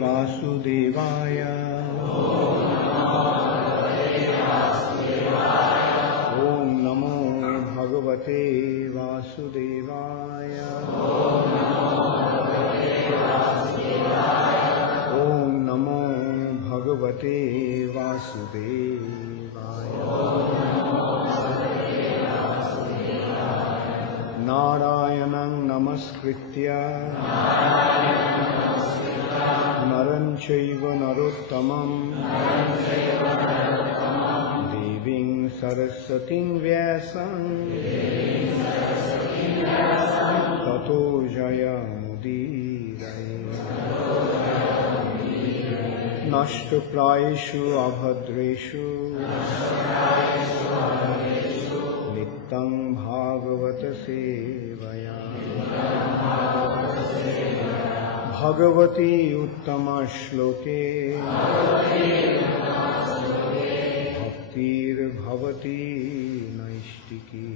Vasudevaya. Om Namo Bhagavate Vasudevaya. Om Namo Bhagavate Vasudevaya. Narayanam Namaskritya Naram Chaiva Narottamam Deving Saraswatim Vyasam Tato Jayamudiraye Nashta Prayeshu Abhadreshu Nityam Bhagavata Sevaya Bhagavati Uttama Shloke Bhaktir Bhavati Naishtiki.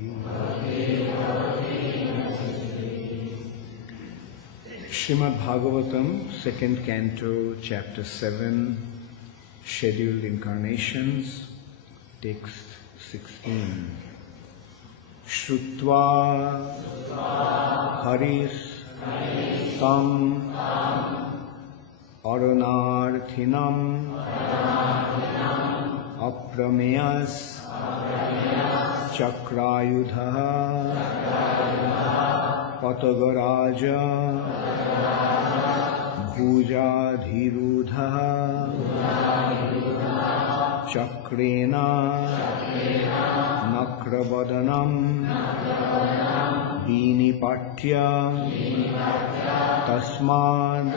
Srimad Bhagavatam, 2nd Canto, Chapter 7, Scheduled Incarnations, Text 16. Shrutva Haris Tam Arunarthinam Aprameyas Chakrayudha Patagaraja Bhujadhirudha Chakrena Nakravadanam Dinipatya Tasmad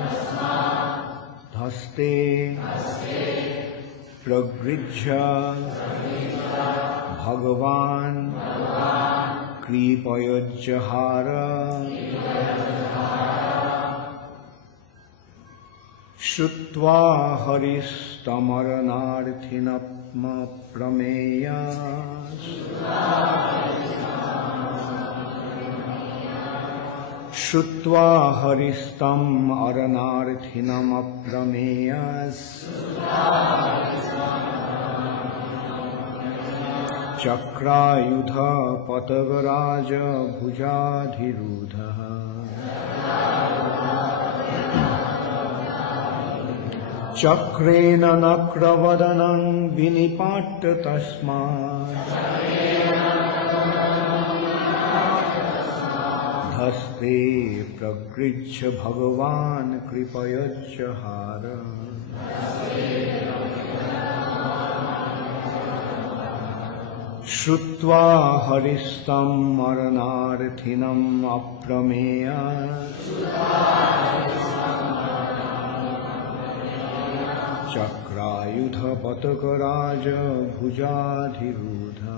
Dhaste Pragrijha Bhagavan Kripayajahara. Shrutva haris tamaranarthinapma prameya. Shrutva haristam aranarthinam aprameyas. Chakrayudha patagaraja bhujadhirudha. Chakrena nakravadanam vinipatta tasmad. Dhaste pragrijha bhagavan kripayajahara. Shrutva haristam maranarthinam aprameya. Chakrayudha patagaraja bhujadhirudha.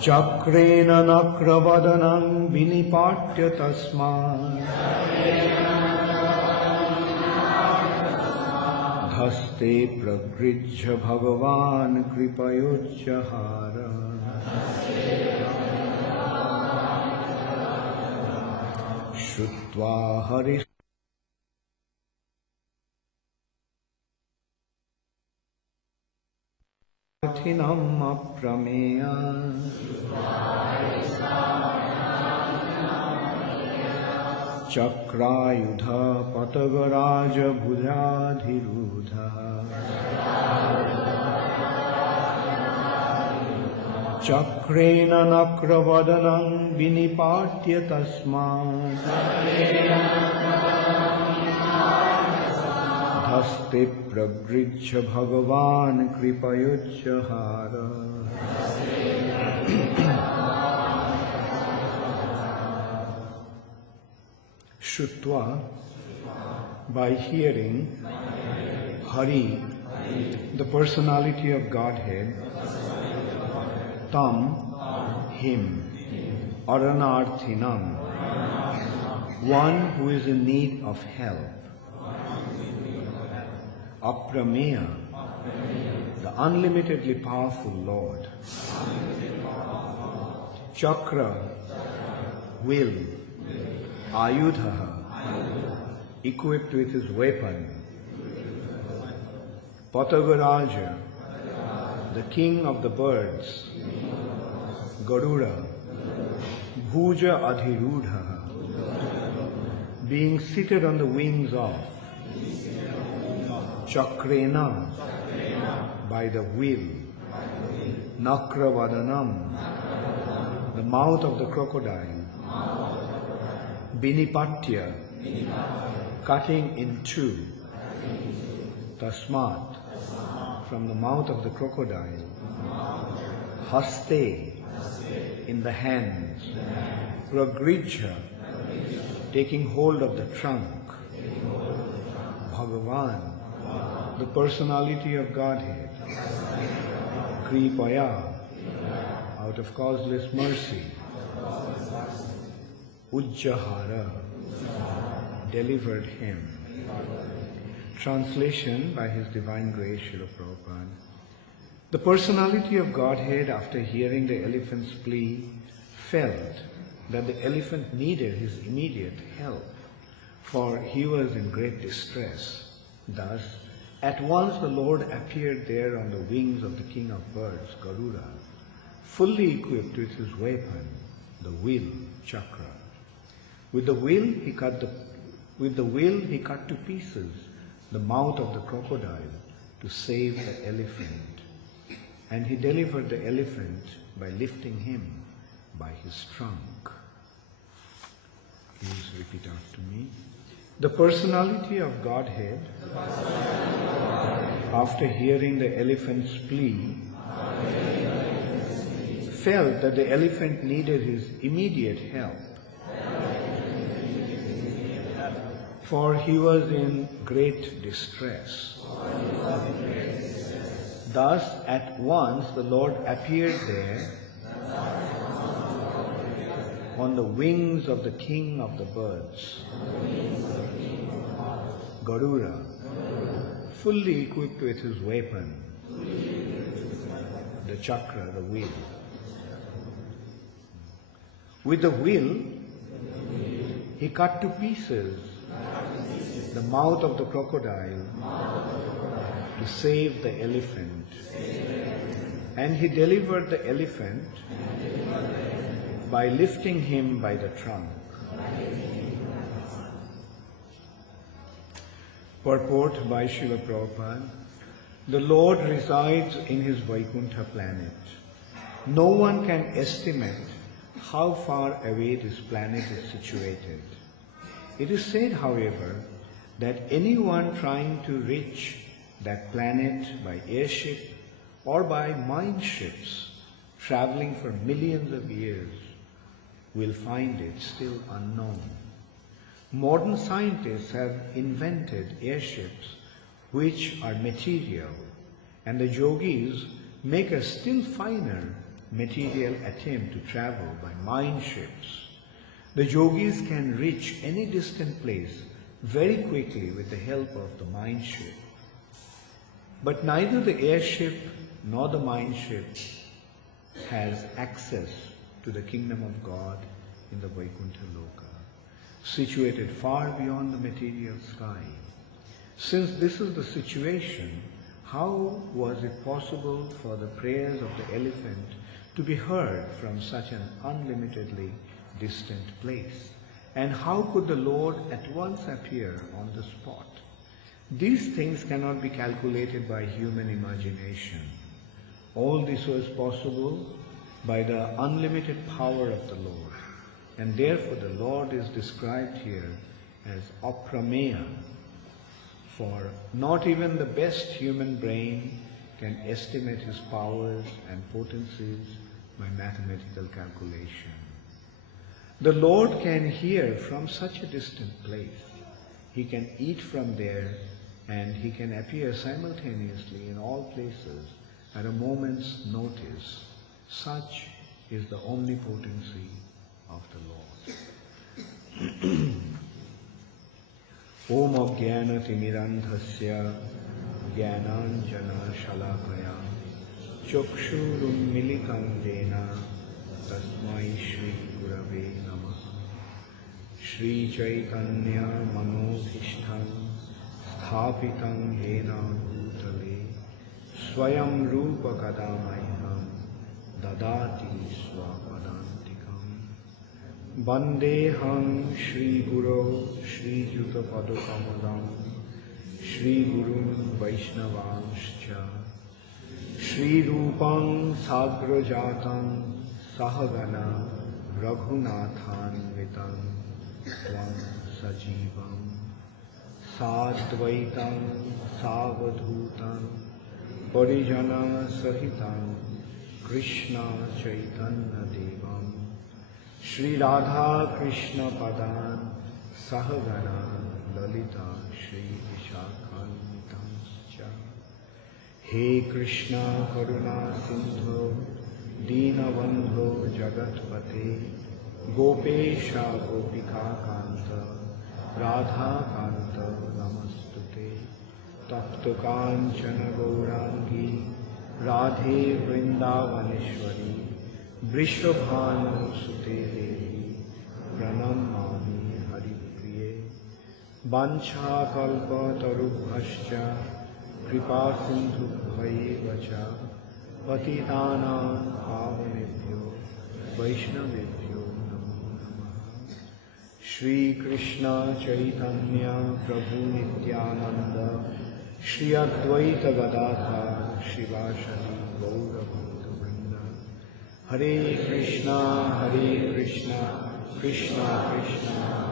Chakrena nakravadanam vinipatya tasmad. Dhaste pragrijha bhagavan kripayojahara. Shrutva haris Arthinam aprameya. Chakrayudha patagaraja bhujadhirudha. Chakrena nakravadanam vinipatya tasmad. Dhaste pragrijha bhagavan kripayojahara. Shrutva, by hearing Hari, the personality of Godhead, Tam, him, Aranarthinam, one who is in need of help, Aprameya, the unlimitedly powerful Lord, Chakra, will, Ayudhaha, equipped with his weapon. Patagaraja, the king of the birds. Garuda, Bhuja Adhirudha, being seated on the wings of. Chakrena, by the will. Nakravadanam, the mouth of the crocodile. Binipatya, cutting in two. Tasmat, from the mouth of the crocodile. Haste, in the hands. Pragrija, taking hold of the trunk. Bhagavan, the personality of Godhead. Kripaya, out of causeless mercy. Ujjahara, delivered him. Translation by His Divine Grace, Srila Prabhupada. The personality of Godhead, after hearing the elephant's plea, felt that the elephant needed his immediate help, for he was in great distress. Thus, at once the Lord appeared there on the wings of the king of birds, Garuda, fully equipped with his weapon, the will, chakra. With the will he cut to pieces the mouth of the crocodile to save the elephant. And he delivered the elephant by lifting him by his trunk. Please repeat after me. The personality of Godhead, after hearing the elephant's plea, felt that the elephant needed his immediate help, for he was in great distress. Thus, at once the Lord appeared there on the wings of the king of the birds, Garuda, fully equipped with his weapon, the chakra, the will. With the will, he cut to pieces the mouth of the crocodile to save the elephant. And he delivered the elephant by lifting him by the trunk. Purport by Srila Prabhupada. The Lord resides in his Vaikuntha planet. No one can estimate how far away this planet is situated. It is said, however, that anyone trying to reach that planet by airship or by mine ships traveling for millions of years will find it still unknown. Modern scientists have invented airships which are material, and the yogis make a still finer material attempt to travel by mine ships. The yogis can reach any distant place very quickly with the help of the mine ship. But neither the airship nor the mine ship has access to the kingdom of God in the Vaikuntha Loka, situated far beyond the material sky. Since this is the situation, how was it possible for the prayers of the elephant to be heard from such an unlimitedly distant place? And how could the Lord at once appear on the spot? These things cannot be calculated by human imagination. All this was possible by the unlimited power of the Lord. And therefore the Lord is described here as aprameya, for not even the best human brain can estimate his powers and potencies by mathematical calculation. The Lord can hear from such a distant place. He can eat from there, and he can appear simultaneously in all places at a moment's notice. Such is the omnipotency of the Lord. Om Ajnana Timirandhasya Jnananjana Shalakaya Chakshurum Militam Dena Tasmai Shri Gurave Namaha. Shri Chaitanya Manobhishtam Sthapitam Yena Bhutale Swayam Rupa Kadamayam Dadati Swapadantikam Bandeham Shri Guru Shri Juta Padokamalam Shri Guru Vaishnavanscha Shri Rupam Sagrajatam Sahagana Raghunathan Vitam Tvam Sajivam Sadvaitam Savadhutam Parijana Sahitam Krishna Chaitanya Devam Shri Radha Krishna Padan Sahagana Lalita Shri Vishakhantanscha He Krishna Karuna Sindhu Deenabandhu Jagatpate Gopesha Gopika Kanta Radha Kanta Namastute Tapta Kanchana Gaurangi Radhe Vrindavaneshwari Vrishabhanu Sute Devi Pranamami Haripriye Bancha Kalpa Tarubhascha Kripa Sindhu Bhayevacha Patitanam Pavanebhyo Vaishnavebhyo Namo Namaha Shri Krishna Chaitanya Prabhu Nityananda Shri Advaita Gadadhar Shivasari Gaura Bhakta Vrinda Hare Krishna Krishna Krishna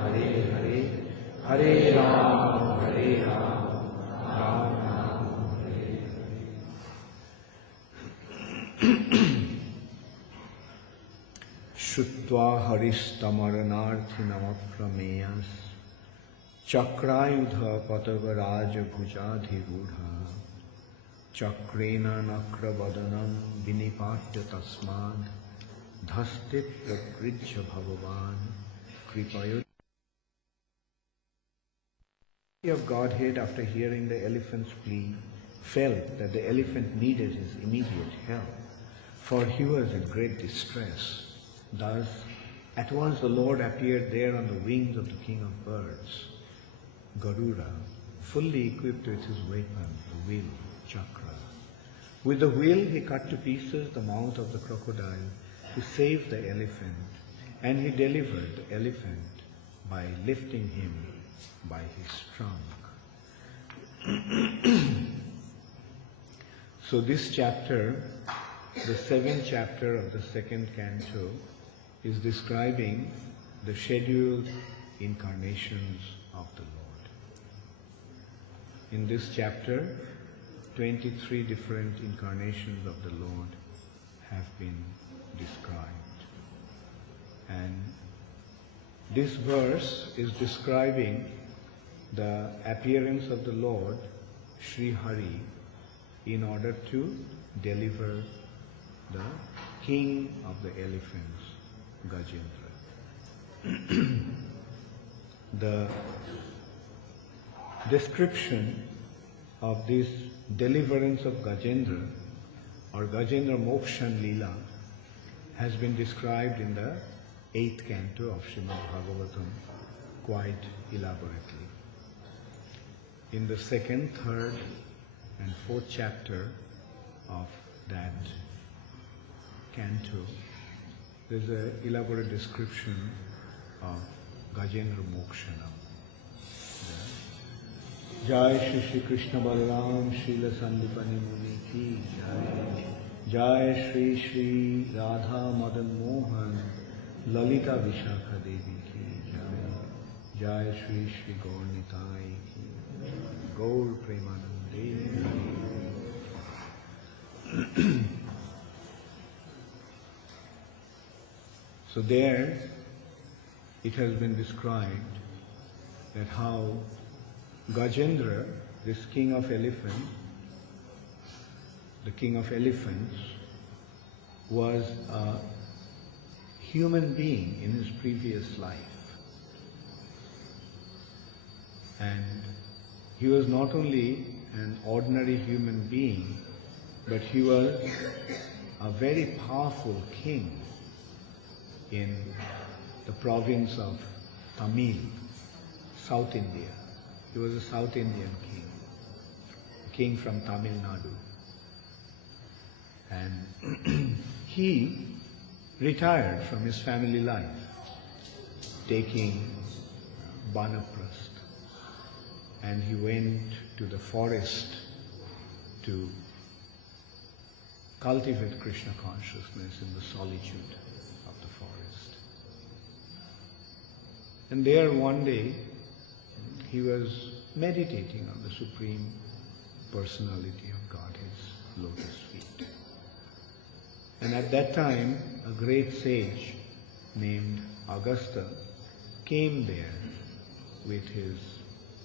Hare Hare Hare Rama Hare Rama Rama Shutva Haristamarnarthinamaprameyas Chakrayudha Patavaraja Bhujadhirudha Chakrena Nakravadanam Vinipatya Tasmad Dhastit Prakritya Bhagavan Kripayut. Of Godhead, after hearing the elephant's plea, felt that the elephant needed his immediate help, for he was in great distress. Thus, at once the Lord appeared there on the wings of the king of birds, Garuda, fully equipped with his weapon, the wheel, Chakra. With the wheel he cut to pieces the mouth of the crocodile to save the elephant, and he delivered the elephant by lifting him by his trunk. So this chapter, the 7th chapter of the 2nd canto, is describing the scheduled incarnations of the Lord. In this chapter, 23 different incarnations of the Lord have been described. And this verse is describing the appearance of the Lord, Sri Hari, in order to deliver the king of the elephants, Gajendra. The description of this deliverance of Gajendra, or Gajendra Mokshan Leela, has been described in the 8th canto of Srimad Bhagavatam quite elaborately. In the 2nd, 3rd and 4th chapter of that canto, there's an elaborate description of Gajendra Mokshanam. Jai Shri Shri Krishna Balaram Srila Sandipani Muni Ki Jai. Jai Shri Shri Radha Madan Mohan Lalita Vishakha Devi Ki Jai. Jai Shri Shri Gaur Nitai Ki. Gaur Premanande. So there it has been described that how Gajendra, this king of elephants, the king of elephants, was a human being in his previous life. And he was not only an ordinary human being, but he was a very powerful king in the province of Tamil, South India. He was a South Indian king from Tamil Nadu. And he retired from his family life, taking Banaprast, and he went to the forest to cultivate Krishna consciousness in the solitude of the forest. And there one day he was meditating on the Supreme Personality of Godhead's lotus feet. And at that time, a great sage named Agastya came there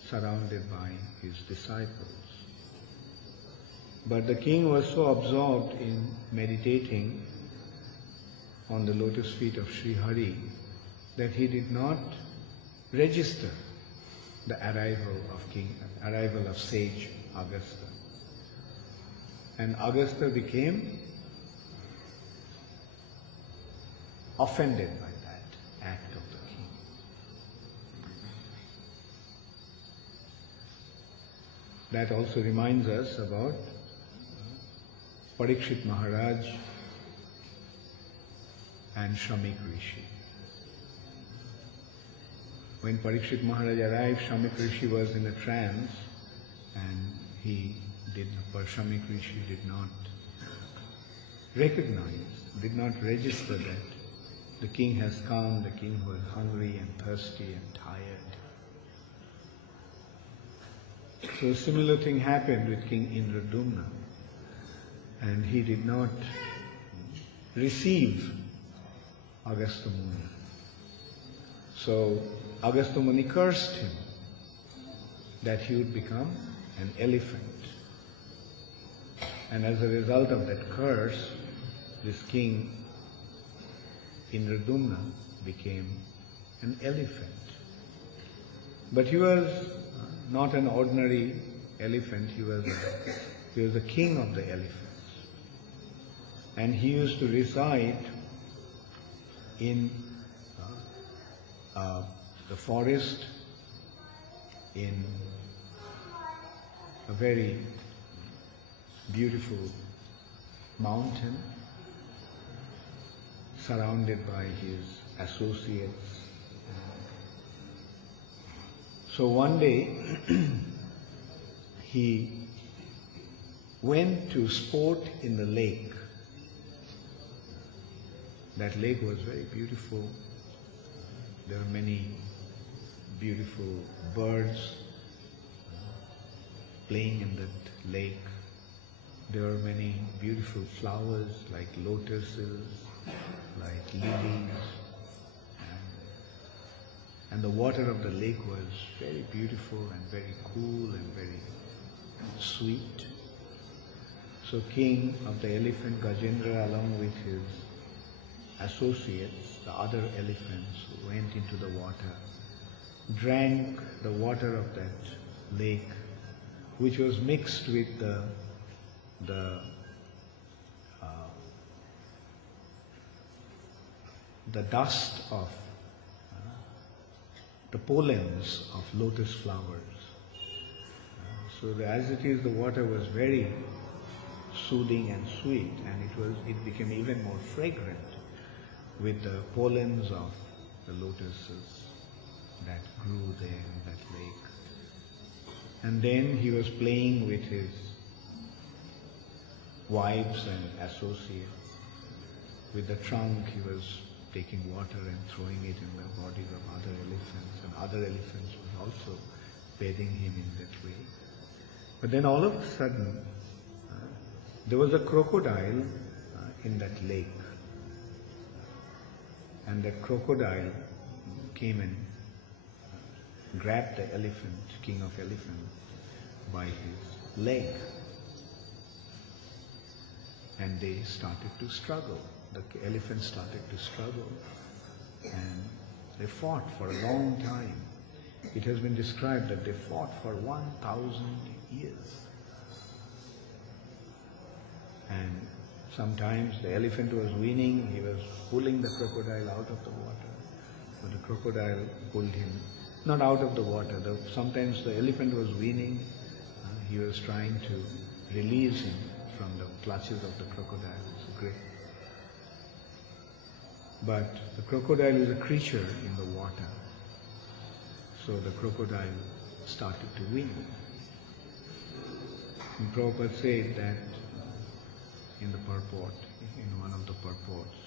surrounded by his disciples. But the king was so absorbed in meditating on the lotus feet of Sri Hari that he did not register the arrival of sage Agastya. And Agastya became offended by that act of the king. That also reminds us about Parikshit Maharaj and Shramik Rishi. When Parikshit Maharaj arrived, Shramik Rishi was in a trance, and Shramik Rishi did not recognize, did not register that the king has come, the king was hungry and thirsty and tired. So a similar thing happened with King Indradumna, and he did not receive Agastya Muni. So Agastya Muni cursed him that he would become an elephant. And as a result of that curse, this king Indradumna became an elephant. But he was not an ordinary elephant, he was the king of the elephants. And he used to reside in the forest in a very beautiful mountain, surrounded by his associates. So one day he went to sport in the lake. That lake was very beautiful. There were many beautiful birds playing in that lake. There were many beautiful flowers like lotuses, like lilies. And the water of the lake was very beautiful and very cool and very sweet. So King of the Elephant Gajendra, along with his associates, the other elephants, went into the water, drank the water of that lake, which was mixed with the dust of the pollens of lotus flowers. So as it is, the water was very soothing and sweet, and it became even more fragrant with the pollens of the lotuses that grew there in that lake. And then he was playing with his wives and associates. With the trunk he was taking water and throwing it in the bodies of other elephants, and other elephants were also bathing him in that way. But then all of a sudden, there was a crocodile in that lake. And that crocodile came and grabbed the elephant, king of elephants, by his leg. And they started to struggle. The elephants started to struggle, and they fought for a long time. It has been described that they fought for 1,000 years. And sometimes the elephant was winning, he was pulling the crocodile out of the water. but the crocodile pulled him, not out of the water. Sometimes the elephant was weaning. He was trying to release him from the clutches of the crocodile. It's great. But the crocodile is a creature in the water. So the crocodile started to wean. And Prabhupada said that in the purport, in one of the purports,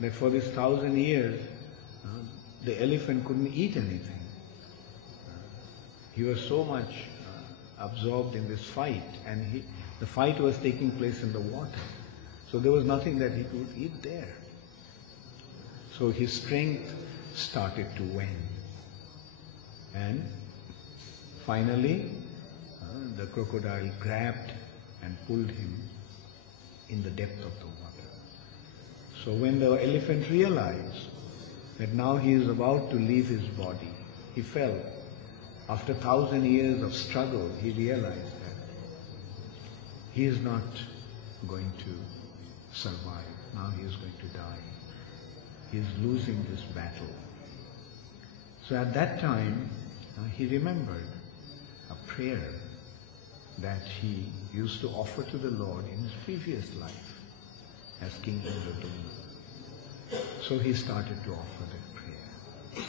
that for this 1,000 years, the elephant couldn't eat anything. He was so much absorbed in this fight, and the fight was taking place in the water. So there was nothing that he could eat there. So his strength started to wane. And finally, the crocodile grabbed and pulled him in the depth of the water. So when the elephant realized that now he is about to leave his body, he fell. After 1,000 years of struggle, he realized that he is not going to survive. Now he is going to die. He is losing this battle. So at that time, he remembered a prayer that he used to offer to the Lord in his previous life as King Indraduma. So he started to offer that prayer.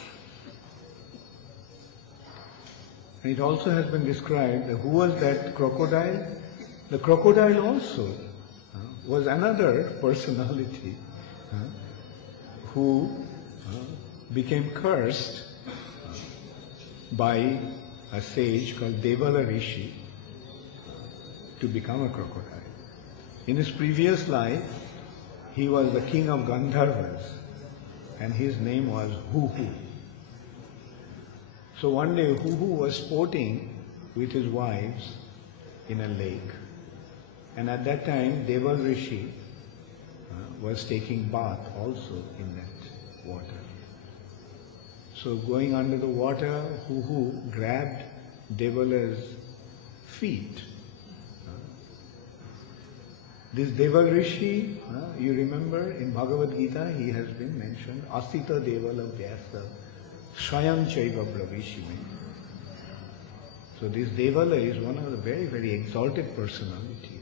And it also has been described that who was that crocodile? The crocodile also was another personality who became cursed by a sage called Devala Rishi to become a crocodile. In his previous life, he was the king of Gandharvas, and his name was Huhu. So one day Huhu was sporting with his wives in a lake, and at that time Deval Rishi was taking bath also in that water. So going under the water, Huhu grabbed Devala's feet. This Deval Rishi, you remember in Bhagavad Gita, he has been mentioned, Asita Devala Vyasa Swayam Chaiva Bravishime. So this Devala is one of the very, very exalted personalities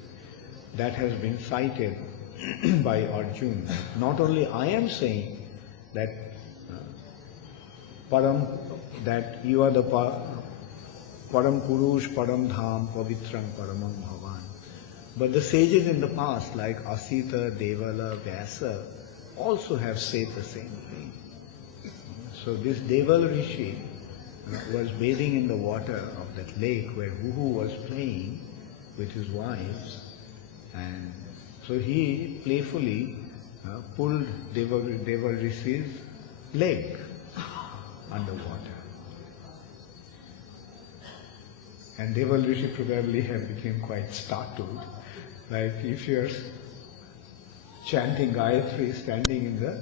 that has been cited by Arjuna. Not only I am saying that that you are the Param Purush, Param Dham, Pavitram, Paramam Bhavan. But the sages in the past, like Asita, Devala, Vyasa, also have said the same thing. So this Deval Rishi was bathing in the water of that lake where Huhu was playing with his wives, and so he playfully pulled Deval Rishi's leg underwater. And Deval Rishi probably have become quite startled. Like if you're chanting Gayatri standing in the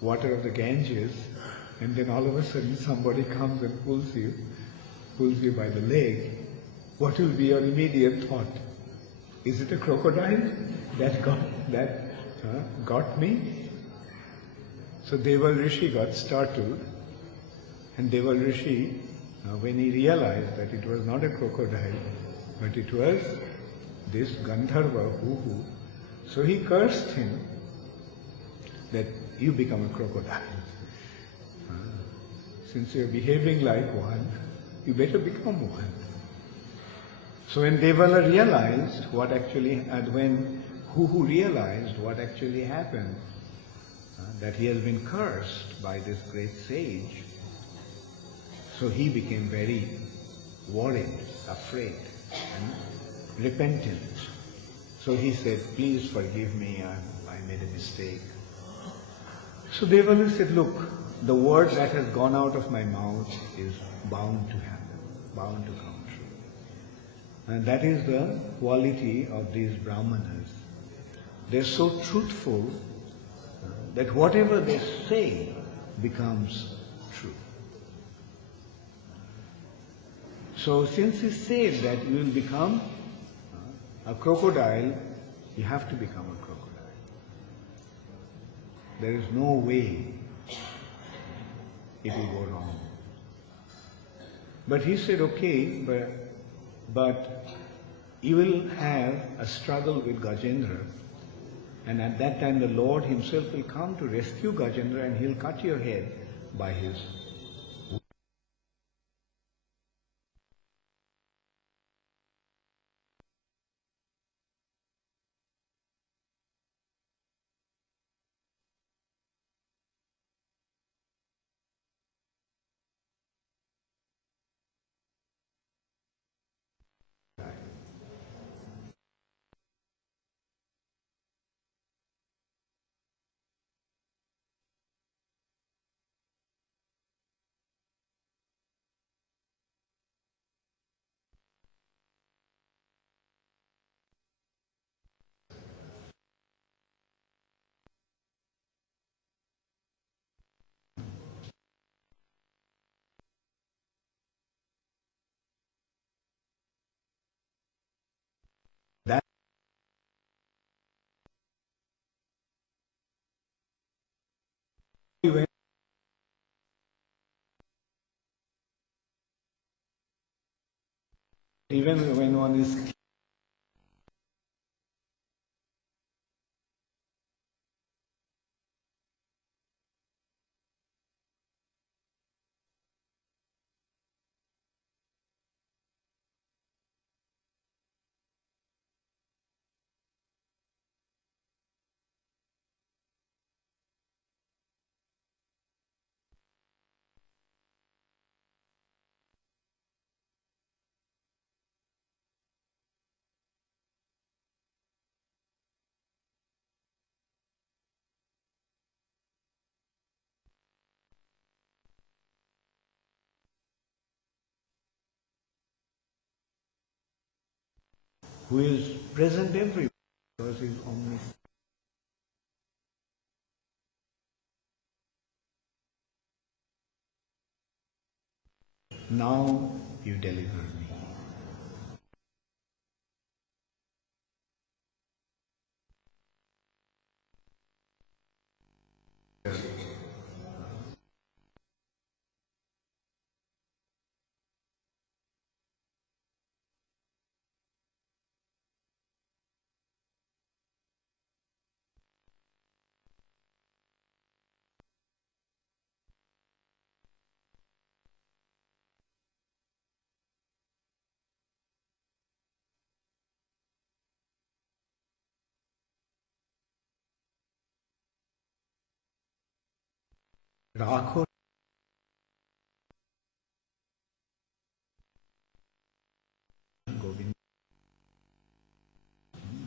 water of the Ganges, and then all of a sudden somebody comes and pulls you by the leg, what will be your immediate thought? Is it a crocodile that got me? So Deval Rishi got startled, and Deval Rishi, when he realized that it was not a crocodile, but it was this Gandharva Huhu, so he cursed him that you become a crocodile. Since you're behaving like one, you better become one. So when Devala realized what actually, and when Huhu realized what actually happened, that he has been cursed by this great sage, so he became very worried, afraid, and repentant. So he said, please forgive me, I made a mistake. So Devala said, look, the word that has gone out of my mouth is bound to happen, bound to come true. And that is the quality of these Brahmanas. They're so truthful that whatever they say becomes true. So since he said that you will become a crocodile, you have to become a crocodile. There is no way it will go wrong. But he said, okay, but you will have a struggle with Gajendra, and at that time the Lord himself will come to rescue Gajendra and he'll cut your head by his. That even when one is who is present everywhere because he is omniscient. Now you deliver me. Rakho Govind,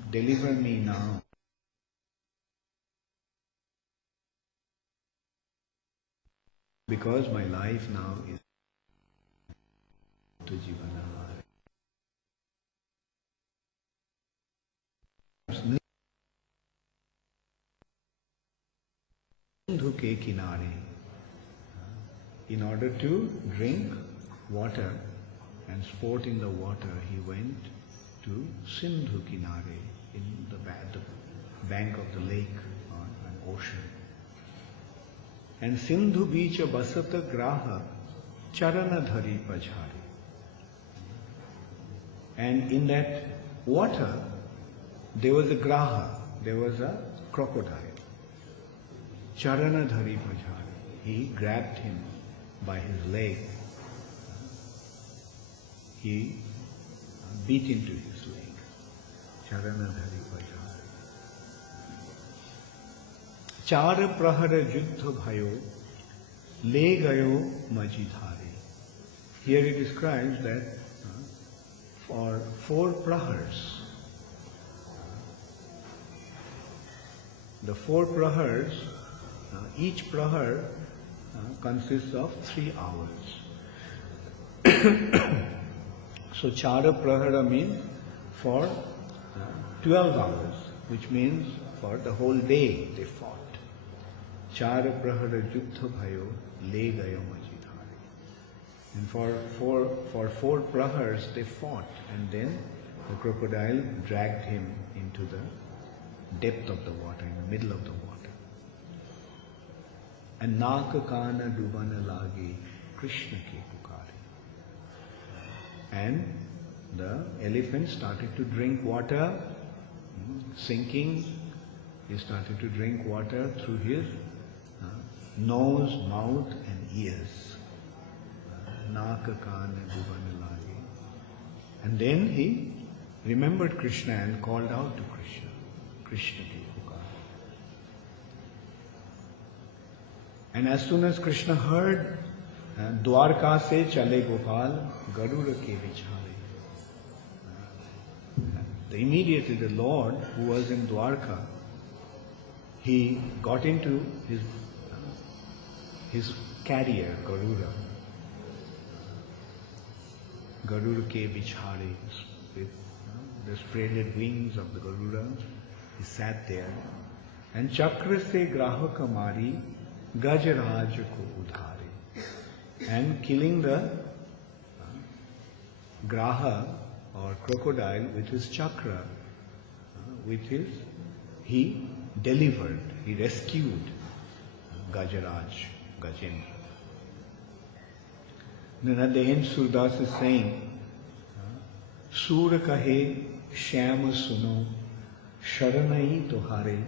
deliver me now. Because my life now is to Jivanahar. Sindhu ke kinare. In order to drink water and sport in the water, he went to Sindhu Kinare, in the bank of the lake or an ocean. And Sindhu Beecha Basata Graha Charana Dhari Pajhari. And in that water, there was a graha, there was a crocodile. Charana Dhari Pajhari. He grabbed him by his leg. He beat into his leg. Charana Dhari Pajhari. Chara Prahara Juddha Bhayo Le Gayo Majidhari. Here it describes that for 4 prahars, the 4 prahars, each prahar consists of 3 hours. So Chara Prahara means for 12 hours, which means for the whole day they fought. Chara Prahara Juddha Bhayo Le Gayo Majidhari. And for 4 prahars they fought, and then the crocodile dragged him into the depth of the water, in the middle of the water. and naak kana dubana lage, Krishna ke pukare. And the elephant started to drink water, sinking. He started to drink water through his nose, mouth and ears. Naak kana dubana lage. And then he remembered Krishna and called out to Krishna. Krishna ke pukare. And as soon as Krishna heard, Dwarka se chale Gopal, Garura ke vichare. Immediately the Lord, who was in Dwarka, he got into his carrier, Garura. Garura ke vichare, with the spreaded wings of the Garura. He sat there. And Chakra se grahaka mari, Gajaraj ko udhare. And killing the graha or crocodile with his chakra, he delivered, he rescued Gajaraj, Gajendra. Then at the end Surdas is saying, Sur kahe Shyam suno Sharanai tohare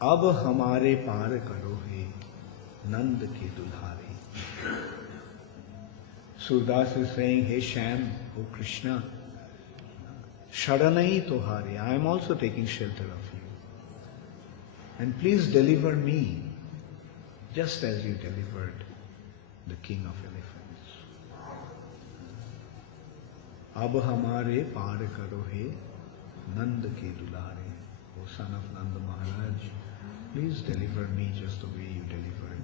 Ab hamare par karo hai Nand ke dulhare. Surdas is saying, Hey Shyam, O Krishna, Sharanai tohare, I am also taking shelter of you. And please deliver me, just as you delivered the king of elephants. Ab hamare par karo hai Nand ke dulhare. O son of Nanda Maharaj, please deliver me just the way you delivered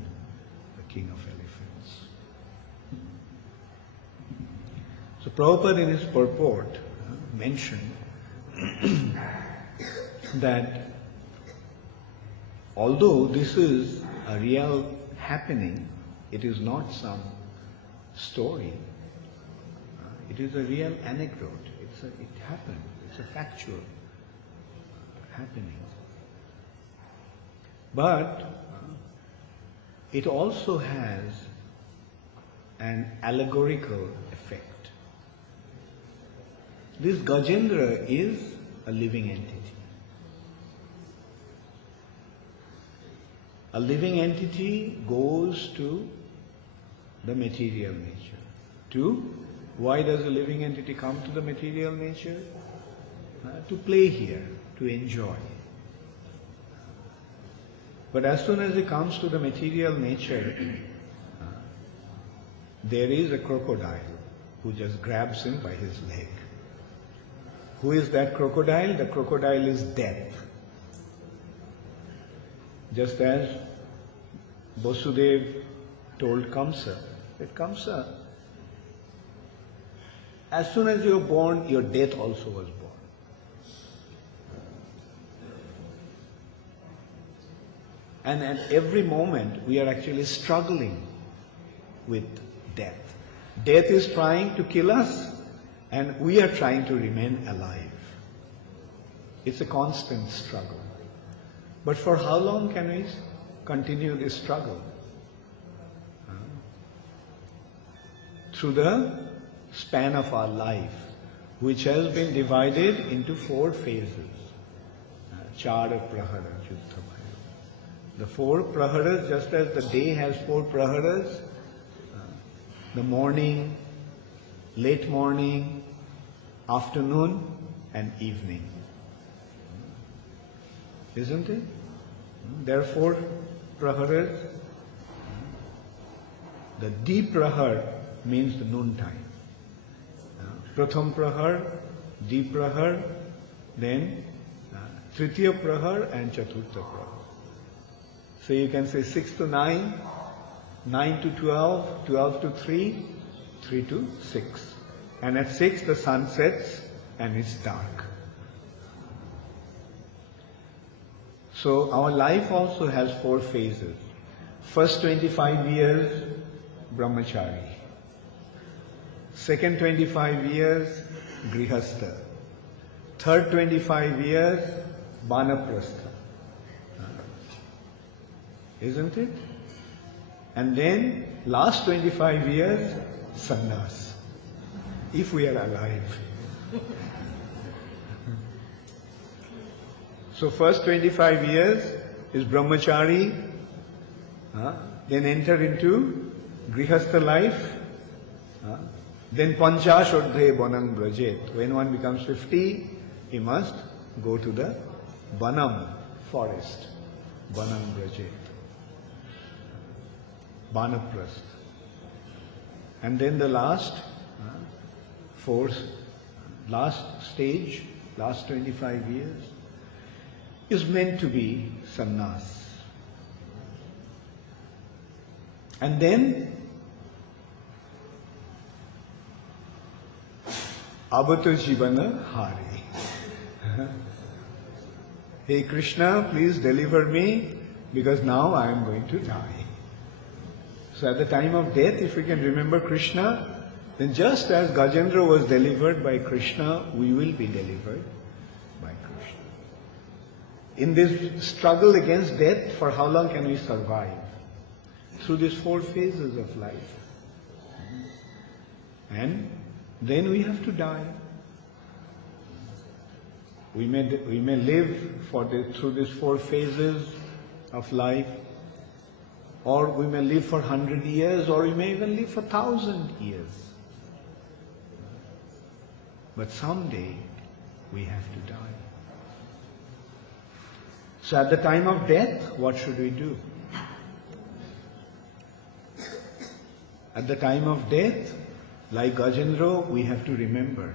the king of elephants. So Prabhupada in his purport mentioned that although this is a real happening, it is not some story. It is a real anecdote. It happened. It's a factual happening. But it also has an allegorical effect. This Gajendra is a living entity. A living entity goes to the material nature. Why does a living entity come to the material nature? To play here, to enjoy. But as soon as it comes to the material nature, there is a crocodile who just grabs him by his leg. Who is that crocodile? The crocodile is death. Just as Vasudev told Kamsa, that Kamsa, as soon as you are born, your death also was born. And at every moment, we are actually struggling with death. Death is trying to kill us, and we are trying to remain alive. It's a constant struggle. But for how long can we continue this struggle? Through the span of our life, which has been divided into 4 phases. Chara prahara juttha bhaya. The 4 praharas, just as the day has 4 praharas, the morning, late morning, afternoon and evening. Isn't it? There are 4 praharas. The deep prahar means the noon time. Pratham prahar, deep prahar, then tritiya prahar and chaturtha prahar. So you can say 6 to 9, 9 to 12, 12 to 3, 3 to 6. And at 6 the sun sets and it's dark. So our life also has 4 phases. First 25 years, brahmachari. Second 25 years, grihastha. Third 25 years, vanaprastha. Isn't it? And then last 25 years, sannyas, if we are alive. So first 25 years is brahmachari, then enter into grihastha life, then panchashodhe banam brajet. When one becomes 50, he must go to the banam forest, banam brajet, banaprast. And then the last last stage, last 25 years, is meant to be sannyas. And then, abato jivana hari. Hey Krishna, please deliver me, because now I am going to die. So at the time of death, if we can remember Krishna, then just as Gajendra was delivered by Krishna, we will be delivered by Krishna. In this struggle against death, for how long can we survive? Through these 4 phases of life. And then we have to die. We may live through these 4 phases of life, or we may live for 100 years, or we may even live for 1,000 years. But someday we have to die. So at the time of death, what should we do? At the time of death, like Gajendra, we have to remember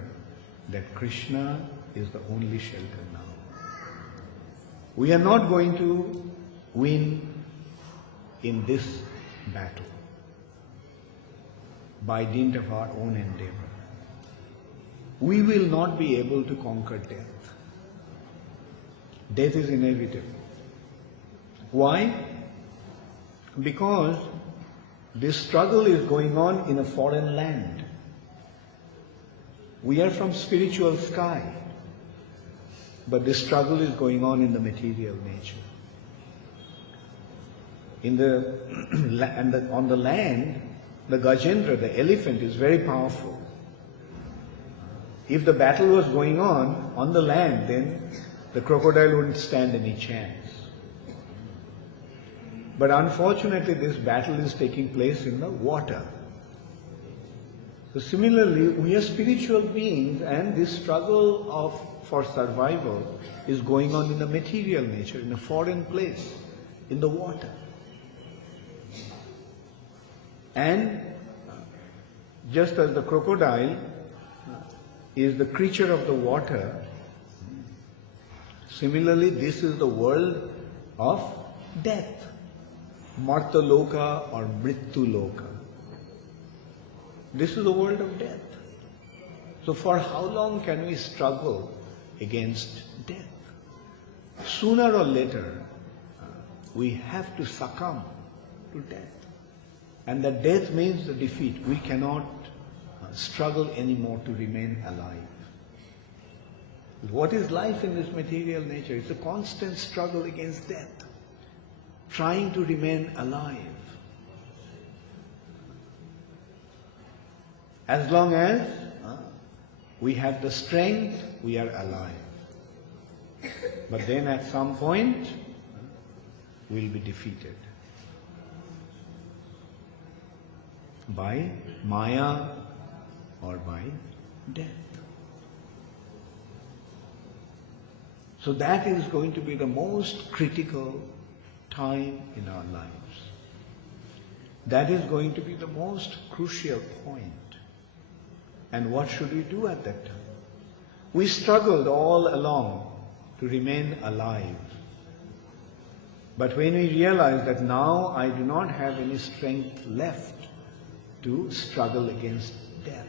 that Krishna is the only shelter now. We are not going to win in this battle by dint of our own endeavor. We will not be able to conquer death. Death is inevitable. Why? Because this struggle is going on in a foreign land. We are from spiritual sky, but this struggle is going on in the material nature. On the land, the Gajendra, the elephant, is very powerful. If the battle was going on the land, then the crocodile wouldn't stand any chance. But unfortunately, this battle is taking place in the water. So similarly, we are spiritual beings, and this struggle for survival is going on in the material nature, in a foreign place, in the water. And just as the crocodile is the creature of the water, similarly, this is the world of death. Marta Loka or Mrityu Loka. This is the world of death. So for how long can we struggle against death? Sooner or later, we have to succumb to death. And that death means the defeat. We cannot struggle anymore to remain alive. What is life in this material nature? It's a constant struggle against death, trying to remain alive. As long as we have the strength, we are alive. But then at some point, we'll be defeated by Maya or by death. So that is going to be the most critical time in our lives. That is going to be the most crucial point. And what should we do at that time? We struggled all along to remain alive. But when we realize that now I do not have any strength left to struggle against death,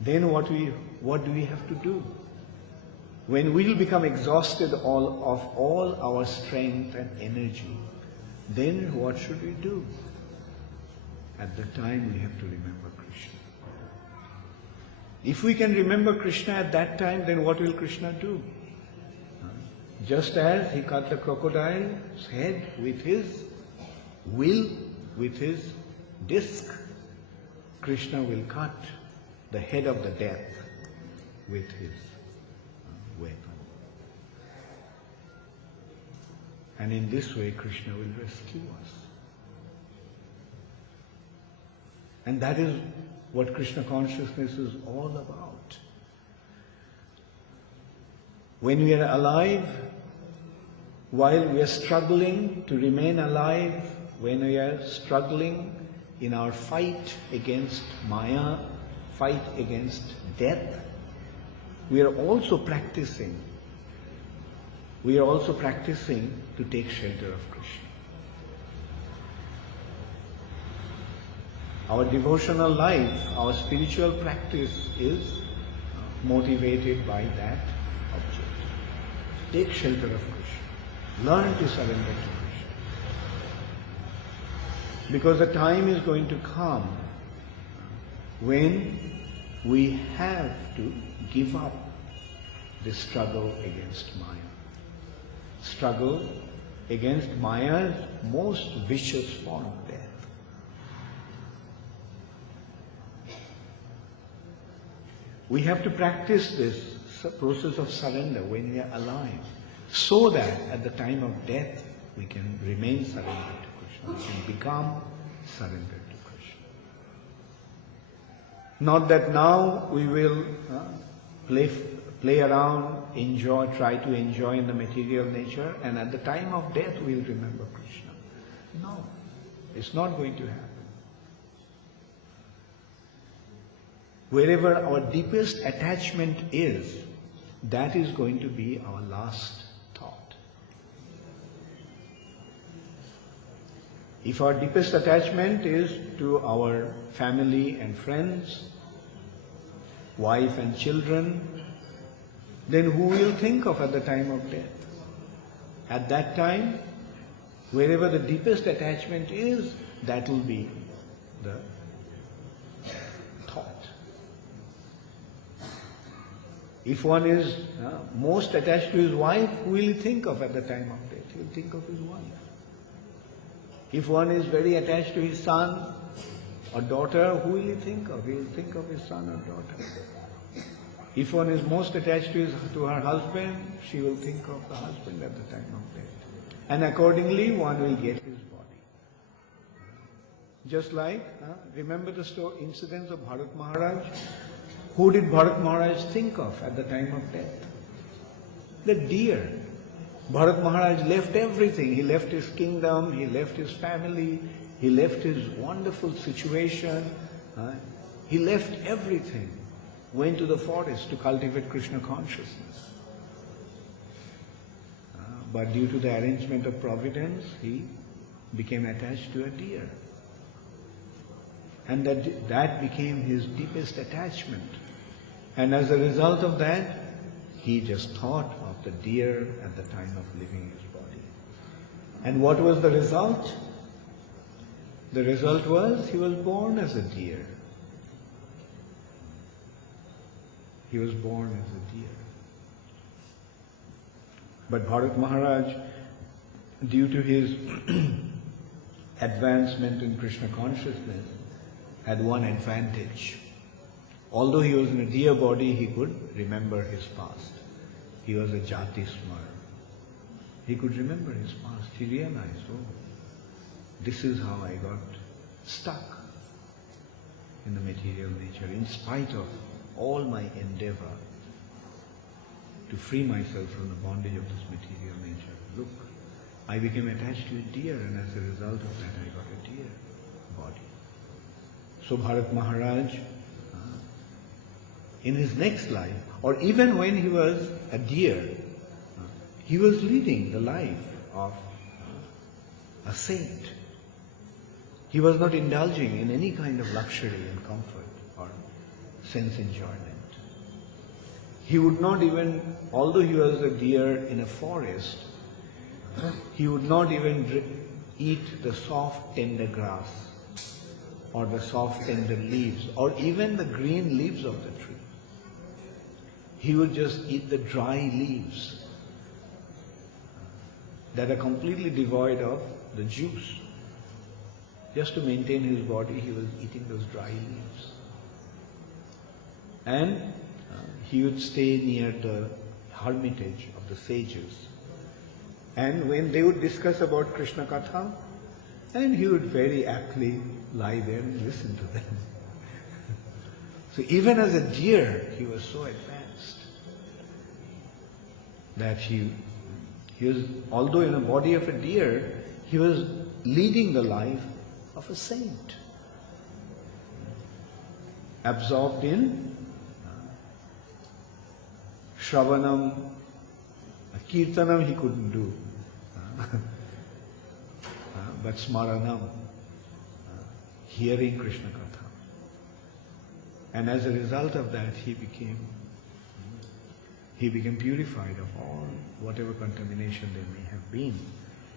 then what do we have to do? When we will become exhausted of all our strength and energy, then what should we do? At the time we have to remember Krishna. If we can remember Krishna at that time, then what will Krishna do? Just as he cut the crocodile's head with his will, with his disc, Krishna will cut the head of the death with his weapon. And in this way, Krishna will rescue us. And that is what Krishna consciousness is all about. When we are alive, while we are struggling to remain alive, when we are struggling in our fight against Maya, fight against death, we are also practicing. We are also practicing to take shelter of Krishna. Our devotional life, our spiritual practice is motivated by that objective. Take shelter of Krishna. Learn to surrender to Krishna. Because the time is going to come when we have to give up the struggle against Maya. Struggle against Maya's most vicious form, death. We have to practice this process of surrender when we are alive, so that at the time of death we can remain surrendered to Krishna, we can become surrendered to Krishna. Not that now we will play around, enjoy, try to enjoy in the material nature, and at the time of death we'll remember Krishna. No, it's not going to happen. Wherever our deepest attachment is, that is going to be our last thought. If our deepest attachment is to our family and friends, wife and children, then who will think of at the time of death? At that time, wherever the deepest attachment is, that will be the thought. If one is most attached to his wife, who will he think of at the time of death? He will think of his wife. If one is very attached to his son or daughter, who will he think of? He will think of his son or daughter. If one is most attached to her husband, she will think of the husband at the time of death. And accordingly, one will get his body. Just like, remember the incidents of Bharat Maharaj? Who did Bharat Maharaj think of at the time of death? The deer. Bharat Maharaj left everything. He left his kingdom, he left his family, he left his wonderful situation. He left everything. Went to the forest to cultivate Krishna consciousness. But due to the arrangement of providence, he became attached to a deer. And that became his deepest attachment. And as a result of that, he just thought of the deer at the time of leaving his body. And what was the result? The result was he was born as a deer. He was born as a deer. But Bharat Maharaj, due to his advancement in Krishna consciousness, had one advantage. Although he was in a deer body, he could remember his past. He was a jati smar. He could remember his past. He realized, oh, this is how I got stuck in the material nature, in spite of all my endeavor to free myself from the bondage of this material nature. Look, I became attached to a deer, and as a result of that I got a deer body. So Bharat Maharaj, in his next life, or even when he was a deer, he was leading the life of a saint. He was not indulging in any kind of luxury and comfort or sense enjoyment. He would not even, although he was a deer in a forest, he would not even eat the soft tender grass or the soft tender leaves or even the green leaves of the tree. He would just eat the dry leaves that are completely devoid of the juice. just to maintain his body, he was eating those dry leaves. And he would stay near the hermitage of the sages. And when they would discuss about Krishna Katha, and he would very aptly lie there and listen to them. So even as a deer, he was so advanced that he was, although in the body of a deer, he was leading the life of a saint, absorbed in Shravanam, Kirtanam he couldn't do, but Smaranam, hearing Krishna Katha. And as a result of that, he became purified of all whatever contamination there may have been.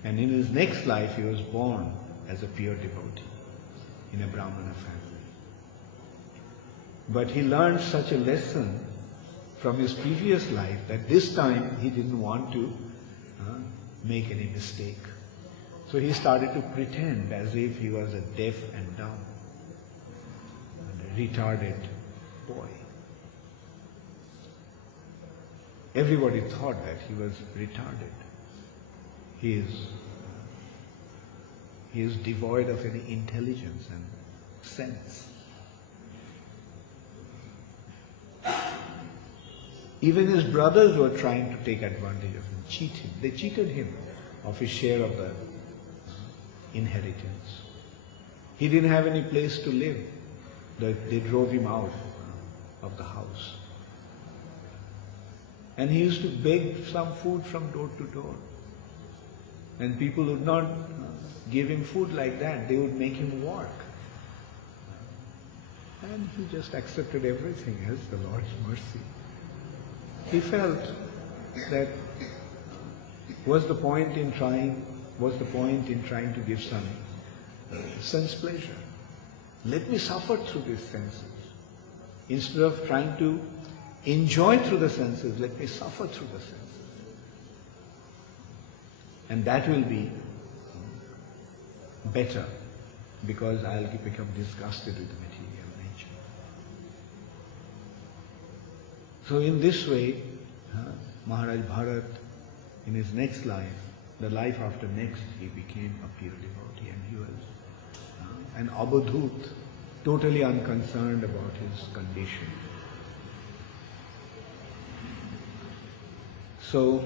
And in his next life, he was born as a pure devotee in a Brahmana family. But he learned such a lesson from his previous life that this time he didn't want to make any mistake. So he started to pretend as if he was a deaf and dumb and a retarded boy. Everybody thought that he was retarded. He is devoid of any intelligence and sense. Even his brothers were trying to take advantage of him, cheat him. They cheated him of his share of the inheritance. He didn't have any place to live. They drove him out of the house. And he used to beg some food from door to door. And people would not give him food like that. They would make him work. And he just accepted everything as the Lord's mercy. He felt that what's the point in trying to give some sense pleasure? Let me suffer through these senses. Instead of trying to enjoy through the senses, let me suffer through the senses. And that will be better, because I'll become disgusted with the material nature. So in this way, Maharaj Bharat, in his next life, the life after next, he became a pure devotee, and he was an abadhut, totally unconcerned about his condition. So,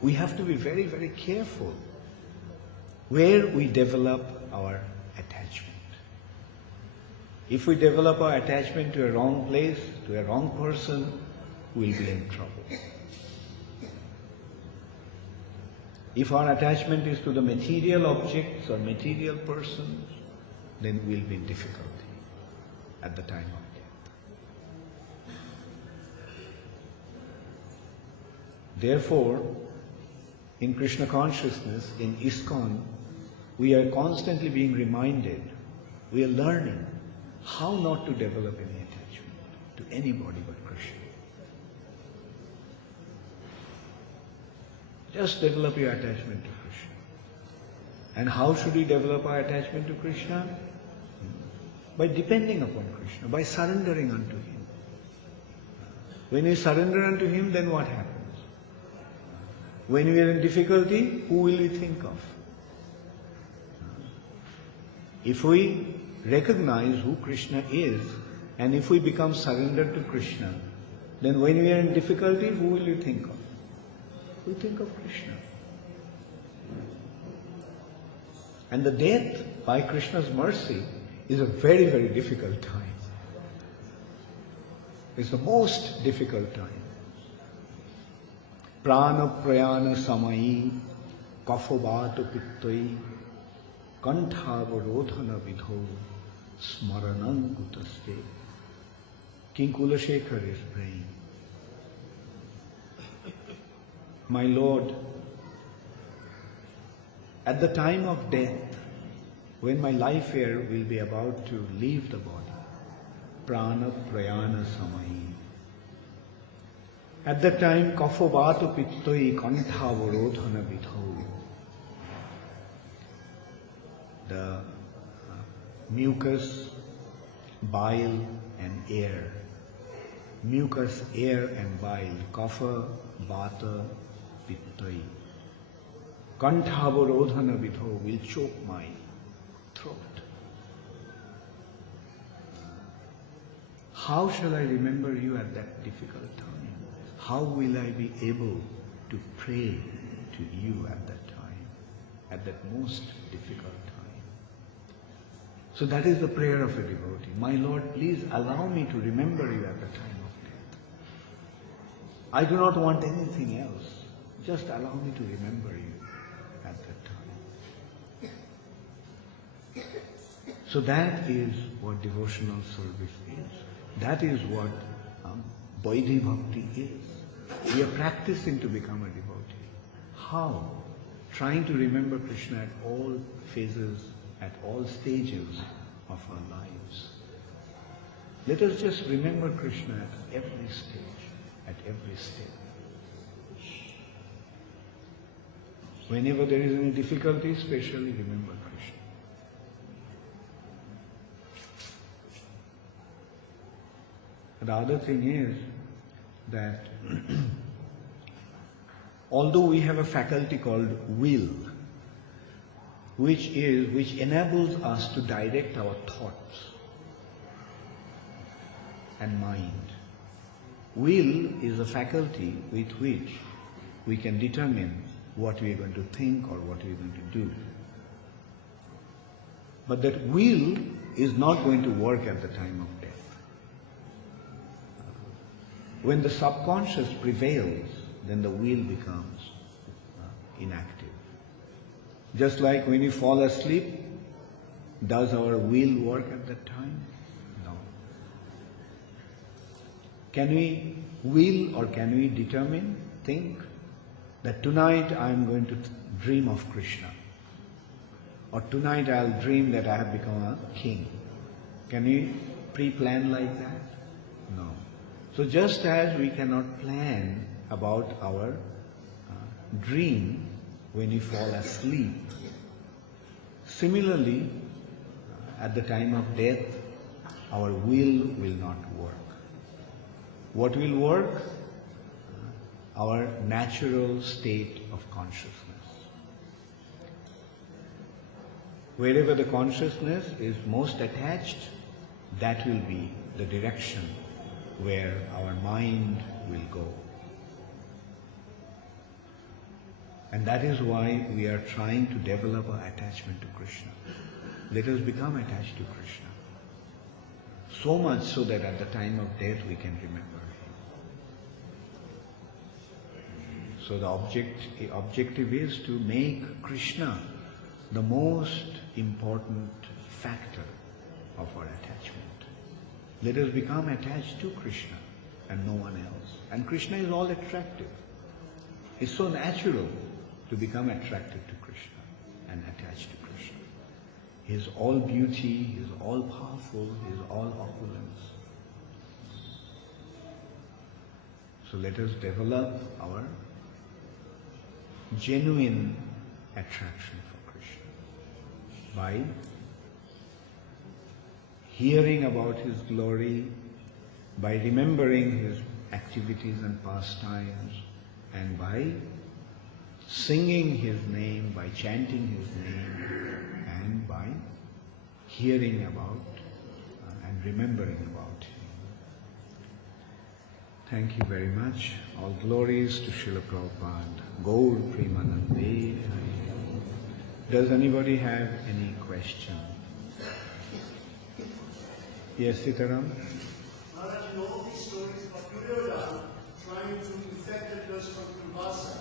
we have to be very, very careful where we develop our attachment. If we develop our attachment to a wrong place, to a wrong person, we'll be in trouble. If our attachment is to the material objects or material persons, then we'll be in difficulty at the time of death. Therefore, in Krishna consciousness, in ISKCON, we are constantly being reminded, we are learning how not to develop any attachment to anybody but Krishna. Just develop your attachment to Krishna. And how should we develop our attachment to Krishna? By depending upon Krishna, by surrendering unto Him. When we surrender unto Him, then what happens? When we are in difficulty, who will we think of? If we recognize who Krishna is, and if we become surrendered to Krishna, then when we are in difficulty, who will you think of? We think of Krishna. And the death by Krishna's mercy is a very, very difficult time. It's the most difficult time. Prana prayana samayi kafavato pittoi kantavarodhana vidho smaranam kutaste. King Kulashekar is praying, my Lord, at the time of death, when my life here will be about to leave the body, prana prayana samayi. At that time, kafavato pittoi kantavarodhana vidho. the mucus, bile and air. Mucus, air and bile. Kapha, vata, pittai. Kanthaborodhana vidho will choke my throat. How shall I remember you at that difficult time? How will I be able to pray to you at that time, at that most difficult time? So that is the prayer of a devotee. My Lord, please allow me to remember you at the time of death. I do not want anything else. Just allow me to remember you at that time. So that is what devotional service is. That is what Vaidhi Bhakti is. We are practicing to become a devotee. How? Trying to remember Krishna at all phases, at all stages of our lives. Let us just remember Krishna at every stage, at every step. Whenever there is any difficulty, especially remember Krishna. The other thing is that although we have a faculty called will, which enables us to direct our thoughts and mind. Will is a faculty with which we can determine what we are going to think or what we are going to do. But that will is not going to work at the time of death. When the subconscious prevails, then the will becomes inactive. Just like when you fall asleep, does our will work at that time? No. Can we will or can we determine, think that tonight I am going to dream of Krishna, or tonight I'll dream that I have become a king? Can we pre-plan like that? No. So just as we cannot plan about our dream when you fall asleep, similarly, at the time of death, our will not work. What will work? Our natural state of consciousness. Wherever the consciousness is most attached, that will be the direction where our mind will go. And that is why we are trying to develop our attachment to Krishna. Let us become attached to Krishna. So much so that at the time of death we can remember Him. So the objective is to make Krishna the most important factor of our attachment. Let us become attached to Krishna and no one else. And Krishna is all attractive. It's so natural to become attracted to Krishna and attached to Krishna. He is all beauty, He is all powerful, He is all opulence. So let us develop our genuine attraction for Krishna by hearing about His glory, by remembering His activities and pastimes, and by singing His name, by chanting His name, and by hearing about and remembering about Him. Thank you very much. All glories to Srila Prabhupada. Gaur Premanande. Does anybody have any question? Yes, Sitaram? Maharaj, you know all these stories about Duryodhana trying to infect us from Kumbhasa.